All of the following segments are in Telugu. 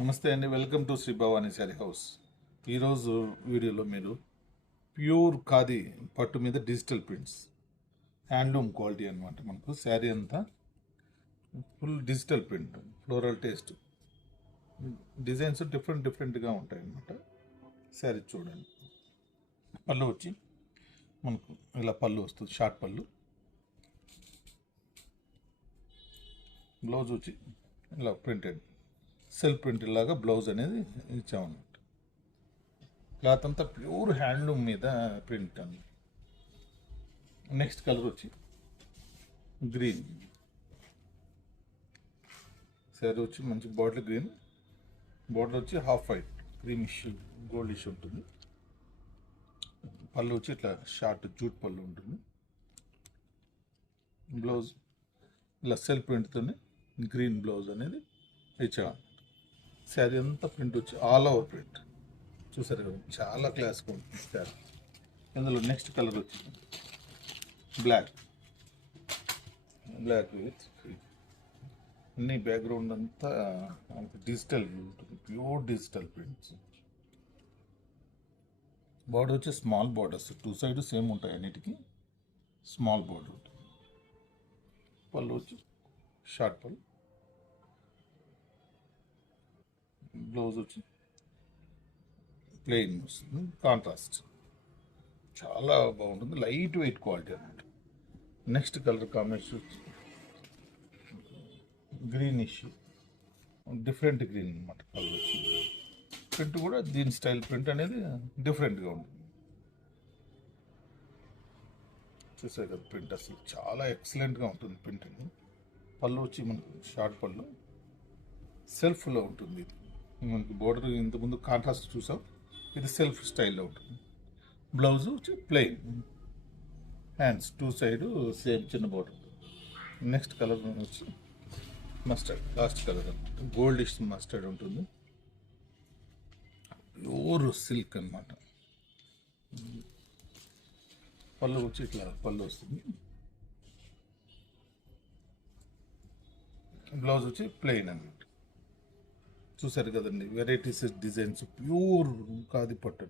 నమస్తే అండి, welcome to Shri Bhavani sari house. ఈరోజు వీడియోలో మీరు ప్యూర్ ఖాదీ పట్టు మీద డిజిటల్ ప్రింట్స్ హ్యాండ్లూమ్ క్వాలిటీ అనమాట. మనకు శారీ అంతా full digital print, floral taste, designs డిఫరెంట్గా ఉంటాయి అన్నమాట. శారీ చూడండి. పళ్ళు వచ్చి మనకు ఇలా పళ్ళు వస్తుంది, షార్ట్ పళ్ళు. బ్లౌజ్ వచ్చి ఇలా ప్రింటెడ్ సెల్ఫ్ ప్రింట్ లాగా బ్లౌజ్ అనేది ఇచ్చామన్నమాట. క్లాత్ అంతా ప్యూర్ హ్యాండ్లూమ్ మీద ప్రింట్ అని. నెక్స్ట్ కలర్ వచ్చి గ్రీన్. శారీ వచ్చి మంచి బాటిల్ గ్రీన్, బార్డర్ వచ్చి half white, cream issue, gold issue ఉంటుంది. పళ్ళు వచ్చి ఇట్లా షార్ట్ జూట్ పళ్ళు ఉంటుంది. బ్లౌజ్ ఇలా సెల్ఫ్ ప్రింట్తోనే గ్రీన్ బ్లౌజ్ అనేది ఇచ్చాము. శారీ అంతా ప్రింట్ వచ్చి ఆల్ ఓవర్ ప్రింట్ చూసారు కదా, చాలా క్లాస్గా ఉంటుంది శారీ. ఇందులో నెక్స్ట్ కలర్ వచ్చి బ్లాక్ విత్ అన్ని బ్యాక్గ్రౌండ్ అంతా డిజిటల్ ఉంటుంది, ప్యూర్ డిజిటల్ ప్రింట్స్. బార్డర్ వచ్చి small borders, two side same ఉంటాయి, అన్నిటికీ స్మాల్ బార్డర్ ఉంటుంది. పళ్ళు వచ్చి షార్ట్ పళ్ళు. బ్లౌజ్ వచ్చి ప్లెయిన్ వస్తుంది, కాంట్రాస్ట్. చాలా బాగుంటుంది, లైట్ వెయిట్ క్వాలిటీ అన్నమాట. నెక్స్ట్ కలర్ కాంబినేషన్ వచ్చి గ్రీనిష్, డిఫరెంట్ గ్రీన్ అనమాట. కలర్ వచ్చి ప్రింట్ కూడా దీని స్టైల్ ప్రింట్ అనేది డిఫరెంట్గా ఉంటుంది. చూసారు కదా, ప్రింట్ అసలు చాలా ఎక్సలెంట్గా ఉంటుంది ప్రింట్ అనేది. పళ్ళు వచ్చి మనకు షార్ట్ పళ్ళు, సెల్ఫ్లో ఉంటుంది. ఇది మనకి బోర్డర్ ఇంతకుముందు కాంట్రాస్ట్ చూసాం, ఇది సెల్ఫ్ స్టైల్లో ఉంటుంది. బ్లౌజ్ వచ్చి plain, hands two side same చిన్న బోర్డర్. నెక్స్ట్ కలర్ వచ్చి మస్టర్డ్, లాస్ట్ కలర్ అనమాట, గోల్డిష్ మస్టర్డ్ ఉంటుంది. ప్యూర్ సిల్క్ అనమాట. పళ్ళు వచ్చి ఇట్లా పళ్ళు వస్తుంది. బ్లౌజ్ వచ్చి ప్లెయిన్ అనమాట. చూసారు కదండి, వెరైటీస్ డిజైన్స్, ప్యూర్ ఖాదీ పట్టు.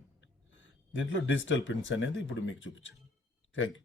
దీంట్లో డిజిటల్ ప్రింట్స్ అనేది ఇప్పుడు మీకు చూపించాను. Thank you.